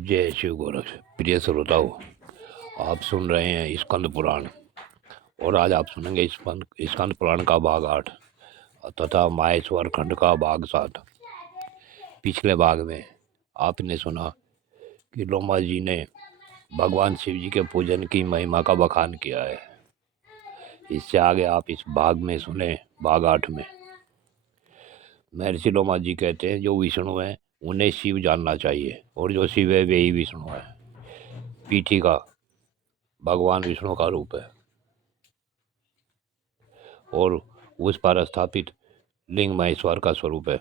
जय शिव गोरख। प्रिय श्रोताओ, आप सुन रहे हैं स्कंद पुराण और आज आप सुनेंगे स्कंद पुराण का भाग 8 तथा माहेश्वर खंड का भाग 7। पिछले भाग में आपने सुना कि लोमा जी ने भगवान शिव जी के पूजन की महिमा का बखान किया है। इससे आगे आप इस भाग में सुने भाग 8 में महर्षि लोमा जी कहते हैं जो विष्णु है उन्हें शिव जानना चाहिए और जो शिव है वे ही विष्णु है। पीठिका भगवान विष्णु का रूप है और उस पर स्थापित लिंग महेश्वर का स्वरूप है।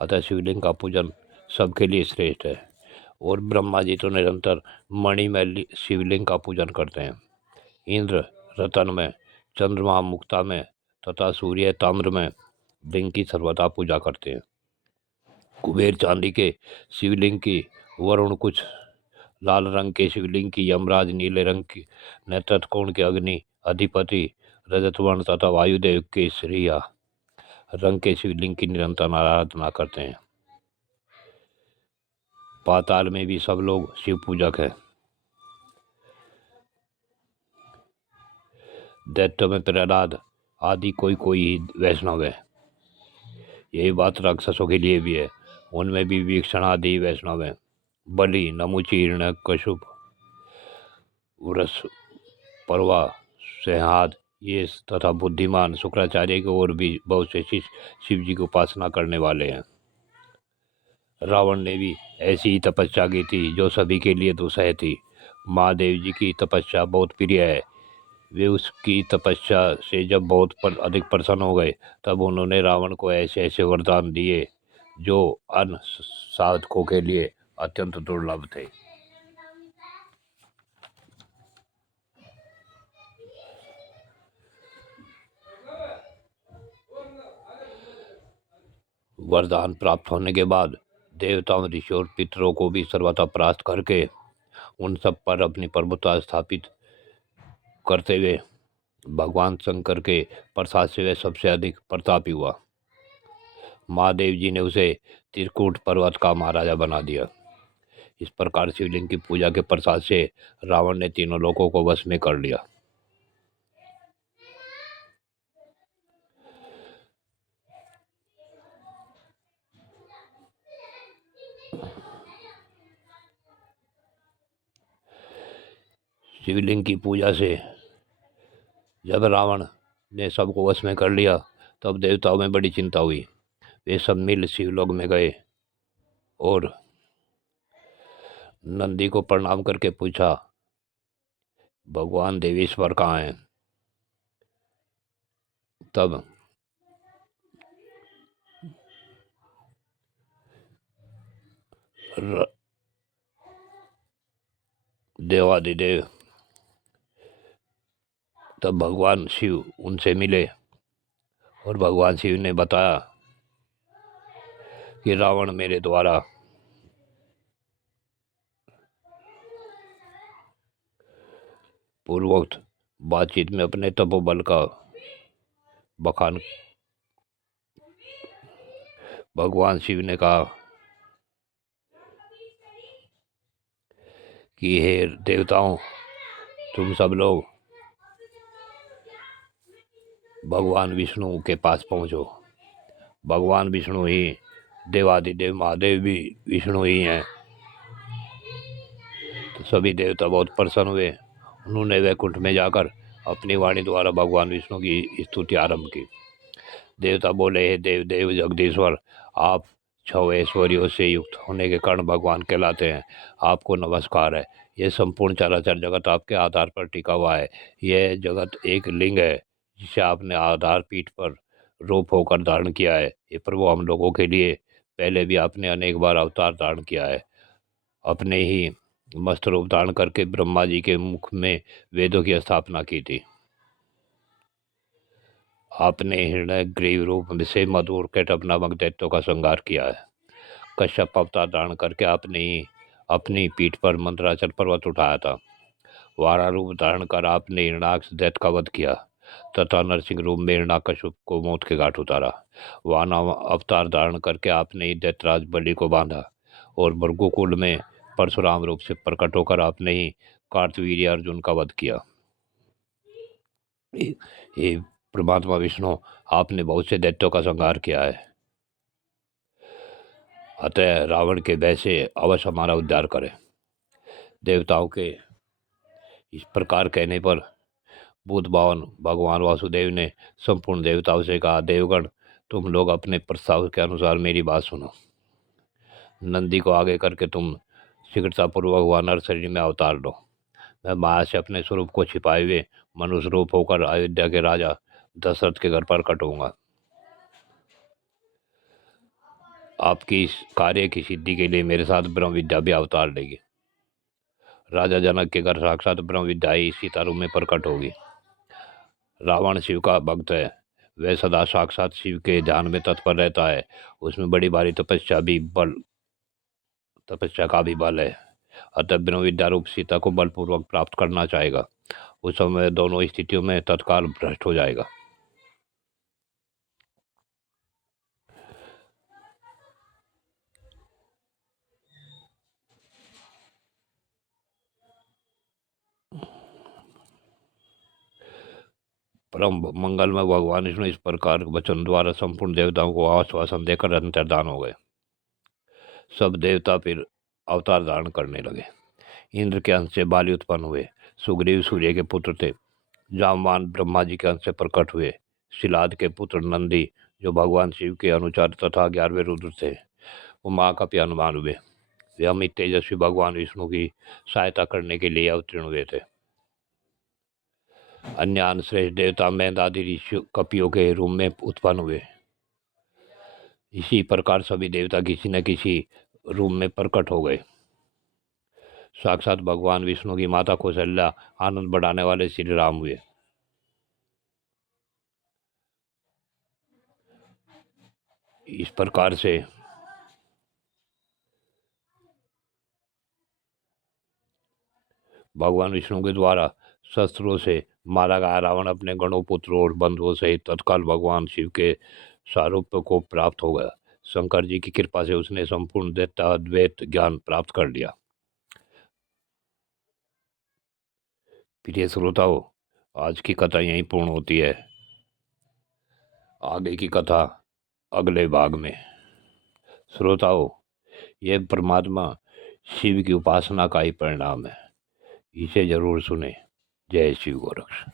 अतः शिवलिंग का पूजन सबके लिए श्रेष्ठ है और ब्रह्मा जी तो निरंतर मणिमय शिवलिंग का पूजन करते हैं। इंद्र रतन में, चंद्रमा मुक्ता में तथा सूर्य ताम्र में लिंग की सर्वथा पूजा करते हैं। कुबेर चांदी के शिवलिंग की, वरुण कुछ लाल रंग के शिवलिंग की, यमराज नीले रंग की, नेत्रकोण के अग्नि अधिपति रजतवर्ण तथा वायुदेव के श्रेया रंग के शिवलिंग की निरंतर आराधना करते हैं। पाताल में भी सब लोग शिव पूजक हैं। दैत्य में प्रहलाद आदि कोई कोई ही वैष्णव है। यही बात राक्षसों के लिए भी है, उनमें भी वीक्षण आदि वैष्णव हैं। बलि, नमुचि, हिरण्य कश्यप, वृष परवा, सेहाद ये तथा बुद्धिमान शुक्राचार्य के और भी बहुत से शिष्य शिव जी की उपासना करने वाले हैं। रावण ने भी ऐसी ही तपस्या की थी जो सभी के लिए दुस्सह थी। महादेव जी की तपस्या बहुत प्रिय है। वे उसकी तपस्या से जब अधिक प्रसन्न हो गए तब उन्होंने रावण को ऐसे ऐसे वरदान दिए जो अन्य साधकों के लिए अत्यंत दुर्लभ थे। वरदान प्राप्त होने के बाद देवताओं, ऋषियों और पितरों को भी सर्वथा परास्त करके उन सब पर अपनी प्रभुता स्थापित करते हुए भगवान शंकर के प्रसाद से वह सबसे अधिक प्रतापी हुआ। महादेव जी ने उसे त्रिकूट पर्वत का महाराजा बना दिया। इस प्रकार शिवलिंग की पूजा के प्रसाद से रावण ने तीनों लोकों को वश में कर लिया। शिवलिंग की पूजा से जब रावण ने सबको वश में कर लिया तब देवताओं में बड़ी चिंता हुई। वे सब मिल शिवलोक में गए और नंदी को प्रणाम करके पूछा, भगवान देवेश्वर कहाँ हैं? तब देवादिदेव तब भगवान शिव उनसे मिले और भगवान शिव ने बताया कि रावण मेरे द्वारा पूर्वोक्त बातचीत में अपने तपोबल का बखान भगवान शिव ने कहा कि हे देवताओं, तुम सब लोग भगवान विष्णु के पास पहुंचो। भगवान विष्णु ही देवादिदेव, महादेव भी विष्णु ही हैं। तो सभी देवता बहुत प्रसन्न हुए। उन्होंने वैकुंठ में जाकर अपनी वाणी द्वारा भगवान विष्णु की स्तुति आरंभ की। देवता बोले, हे देव देव जगदीश्वर, आप 6 ऐश्वर्यों से युक्त होने के कारण भगवान कहलाते हैं। आपको नमस्कार है। यह संपूर्ण चराचर जगत आपके आधार पर टिका हुआ है। यह जगत एक लिंग है जिसे आपने आधार पीठ पर रूप होकर धारण किया है। ये प्रभु, हम लोगों के लिए पहले भी आपने अनेक बार अवतार धारण किया है। अपने ही मस्त रूप धारण करके ब्रह्मा जी के मुख में वेदों की स्थापना की थी। आपने हिरण्य ग्रीव रूप से मधुर कैटभ नामक दैत्यों का संहार किया है। कश्यप अवतार धारण करके आपने ही अपनी पीठ पर मंदराचल पर्वत उठाया था। वारा रूप धारण कर आपने हिरणाक्ष दैत्य का वध किया तथा नरसिंह रूप में हिरण्यकश्यप को मौत के घाट उतारा। वाना अवतार धारण करके आपने ही दैत्यराज बलि को बांधा और भृगुकुल में परशुराम रूप से प्रकट होकर आपने ही कार्तवीर्य अर्जुन का वध किया। हे परमात्मा विष्णु, आपने बहुत से दैत्यों का संहार किया है, अतः रावण के भय से अवश्य हमारा उद्धार करें। देवताओं के इस प्रकार कहने पर भूत भवन भगवान वासुदेव ने संपूर्ण देवताओं से कहा, देवगण तुम लोग अपने प्रस्ताव के अनुसार मेरी बात सुनो। नंदी को आगे करके तुम शीघ्रतापूर्वक वानर शरीर में अवतार लो। मैं माया से अपने स्वरूप को छिपाए हुए मनुष्य रूप होकर अयोध्या के राजा दशरथ के घर पर कटूंगा। आपकी इस कार्य की सिद्धि के लिए मेरे साथ ब्रह्म विद्या भी अवतार लेगी। राजा जनक के घर साक्षात ब्रह्म विद्या ही सीता रूप में प्रकट होगी। रावण शिव का भक्त है, वह सदा साक्षात शिव के ध्यान में तत्पर रहता है। उसमें बड़ी भारी तपस्या का भी बल है, अतः ब्रह्म विद्या रूप सीता को बलपूर्वक प्राप्त करना चाहेगा। उस समय दोनों स्थितियों में तत्काल भ्रष्ट हो जाएगा। परम मंगल में भगवान विष्णु इस प्रकार वचन द्वारा संपूर्ण देवताओं को आश्वासन देकर अंतर्धान हो गए। सब देवता फिर अवतार धारण करने लगे। इंद्र के अंश से बाली उत्पन्न हुए। सुग्रीव सूर्य के पुत्र थे। जामवान ब्रह्मा जी के अंश से प्रकट हुए। शिलाद के पुत्र नंदी जो भगवान शिव के अनुचार तथा 11वें रुद्र थे, वो महाकपि हनुमान हुए। वे अमित तेजस्वी भगवान विष्णु की सहायता करने के लिए अवतीर्ण हुए थे। अन्य श्रेष्ठ देवता मेघ आदि ऋषि कपियों के रूप में उत्पन्न हुए। इसी प्रकार सभी देवता किसी न किसी रूप में प्रकट हो गए। साक्षात भगवान विष्णु की माता कौशल्या आनंद बढ़ाने वाले श्री राम हुए। इस प्रकार से भगवान विष्णु के द्वारा शस्त्रों से मारा गया रावण अपने गणों पुत्रों और बंधुओं सहित तत्काल भगवान शिव के स्वरूप को प्राप्त हो गया। शंकर जी की कृपा से उसने संपूर्ण दैत्याद्वैत ज्ञान प्राप्त कर लिया। प्रिय श्रोताओं, आज की कथा यहीं पूर्ण होती है। आगे की कथा अगले भाग में। श्रोताओं, यह परमात्मा शिव की उपासना का ही परिणाम है। इसे जरूर सुने। जय शिव गोरक्ष।